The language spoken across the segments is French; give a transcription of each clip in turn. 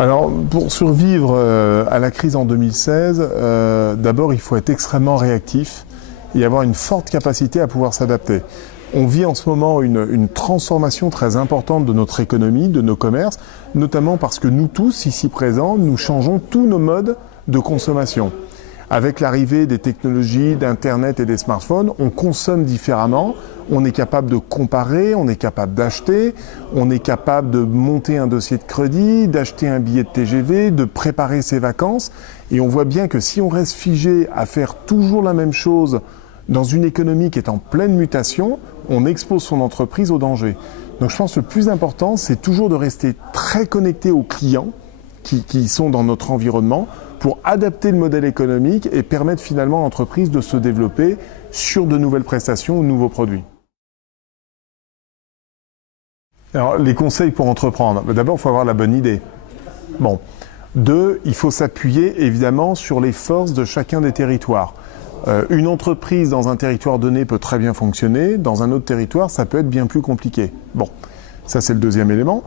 Alors, pour survivre à la crise en 2016, d'abord, il faut être extrêmement réactif et avoir une forte capacité à pouvoir s'adapter. On vit en ce moment une transformation très importante de notre économie, de nos commerces, notamment parce que nous tous, ici présents, nous changeons tous nos modes de consommation. Avec l'arrivée des technologies, d'Internet et des smartphones, on consomme différemment, on est capable de comparer, on est capable d'acheter, on est capable de monter un dossier de crédit, d'acheter un billet de TGV, de préparer ses vacances. Et on voit bien que si on reste figé à faire toujours la même chose dans une économie qui est en pleine mutation, on expose son entreprise au danger. Donc je pense que le plus important, c'est toujours de rester très connecté aux clients qui sont dans notre environnement, pour adapter le modèle économique et permettre finalement à l'entreprise de se développer sur de nouvelles prestations ou de nouveaux produits. Alors, les conseils pour entreprendre. D'abord, il faut avoir la bonne idée. Bon. 2, il faut s'appuyer évidemment sur les forces de chacun des territoires. Une entreprise dans un territoire donné peut très bien fonctionner, dans un autre territoire, ça peut être bien plus compliqué. Bon, ça c'est le deuxième élément.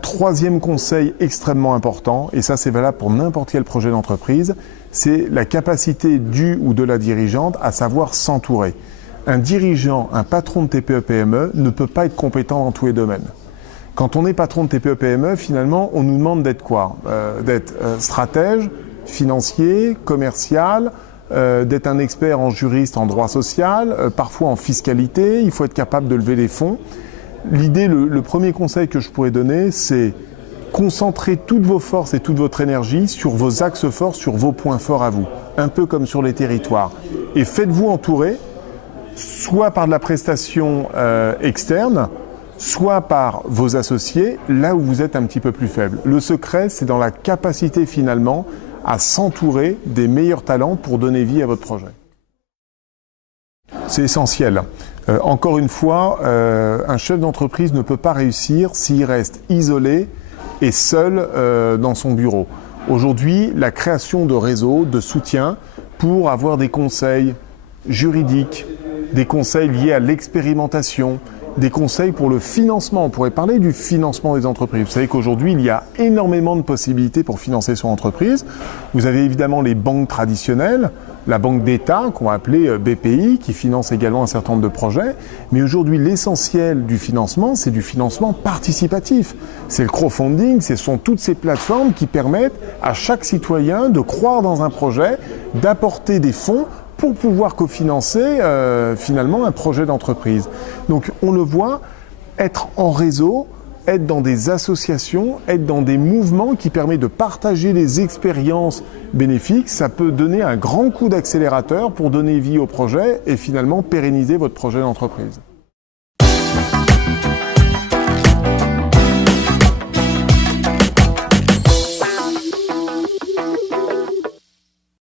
Troisième conseil extrêmement important, et ça c'est valable pour n'importe quel projet d'entreprise, c'est la capacité du ou de la dirigeante à savoir s'entourer. Un dirigeant, un patron de TPE-PME ne peut pas être compétent dans tous les domaines. Quand on est patron de TPE-PME, finalement, on nous demande d'être quoi ? D'être stratège, financier, commercial, d'être un expert en juriste, en droit social, parfois en fiscalité, il faut être capable de lever des fonds. L'idée, le premier conseil que je pourrais donner, c'est concentrer toutes vos forces et toute votre énergie sur vos axes forts, sur vos points forts à vous, un peu comme sur les territoires. Et faites-vous entourer, soit par de la prestation externe, soit par vos associés, là où vous êtes un petit peu plus faible. Le secret, c'est dans la capacité finalement à s'entourer des meilleurs talents pour donner vie à votre projet. C'est essentiel. Encore une fois, un chef d'entreprise ne peut pas réussir s'il reste isolé et seul dans son bureau. Aujourd'hui, la création de réseaux, de soutien pour avoir des conseils juridiques, des conseils liés à l'expérimentation, des conseils pour le financement. On pourrait parler du financement des entreprises. Vous savez qu'aujourd'hui, il y a énormément de possibilités pour financer son entreprise. Vous avez évidemment les banques traditionnelles, la banque d'État, qu'on va appeler BPI, qui finance également un certain nombre de projets. Mais aujourd'hui, l'essentiel du financement, c'est du financement participatif. C'est le crowdfunding, ce sont toutes ces plateformes qui permettent à chaque citoyen de croire dans un projet, d'apporter des fonds pour pouvoir cofinancer finalement un projet d'entreprise. Donc on le voit, être en réseau, être dans des associations, être dans des mouvements qui permettent de partager les expériences bénéfiques, ça peut donner un grand coup d'accélérateur pour donner vie au projet et finalement pérenniser votre projet d'entreprise.